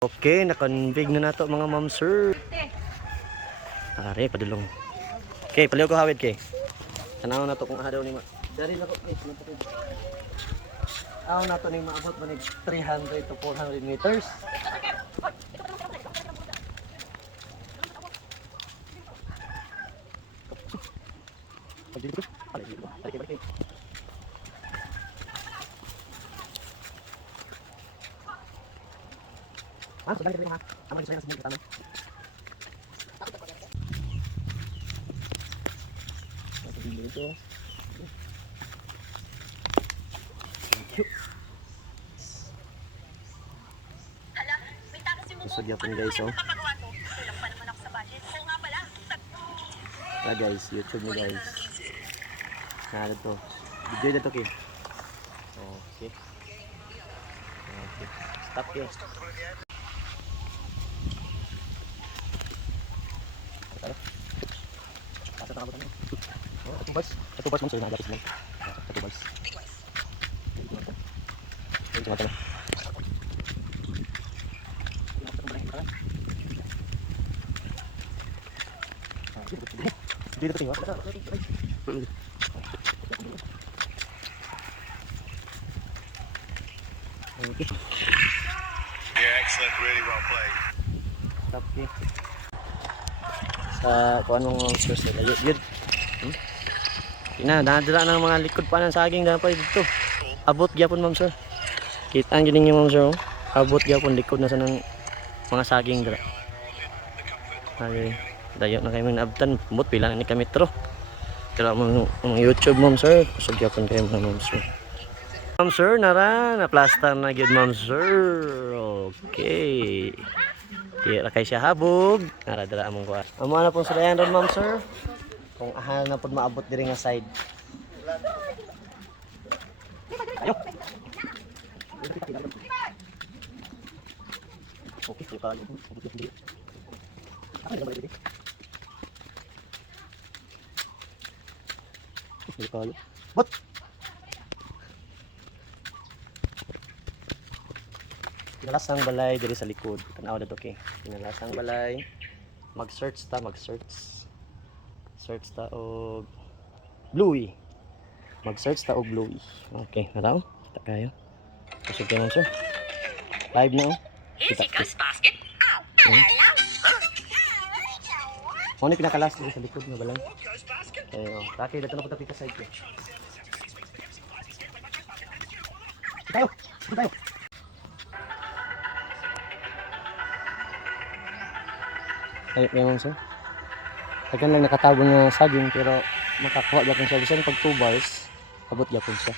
Okay, nakonfig na nato mga ma'am sir. Are padulong. Okay, paliw ko hawid kay. Tanaw na to kung ahadaw ni ma. Dari na ko ay napatid. Aw na to ni maabot man 300 to 400 meters. Ah, sudah kita ha. Aman saya semua kita. Dito. Kusog yapon guys oh. Ah guys, YouTube ni guys. Ano to? Video na to kay. Okay. Okay. Stop kay. Satu bus man sir, nagapis mo. Satu bus. Ito na. Dito tingin. Okay. Yeah, excellent, really well played. Stop kay. Sa kuan mong source nila. Yun. Nadala ng mga likod pa ng saging dapat dito. Abot gyapon ma'am sir. Kita ang gining ma'am sir. Abot gyapon likod na sa ng mga saging dira. Ay, dayo na kayo nabtan. Mut pila ni ka metro. Pero mga YouTube ma'am sir, kusog gyapon kayo ma'am sir. Ma'am sir, nara na plaster na gyud ma'am sir. Okay. Kaya kay siya habog. Nara dira among kuha. Amo na pong sulayan ron ma'am sir. Kung ahal na po maabot diri nga side. Ayo. Okay, yung kaya. Abot yung diri. Ano ba diri? Yung kaya. Bot. Pinalasang balay diri sa likod. Tanaw na to kay. Pinalasang balay. Mag-search ta, mag-search. Search ta og bluey. Mag-search ta og bluey. Okay, naraw. Kita kayo. Kusog kayo sir. Live na. Kita ko. Ano pinakalas dito sa likod nga balay? Eh, taki dito na po tapos sa side ko. Tayo. Tayo. Ay, ngayon sir. Tagan lang nakatago nga saging pero makakuha gyapon siya bisan pag 2 bars abot gyapon siya.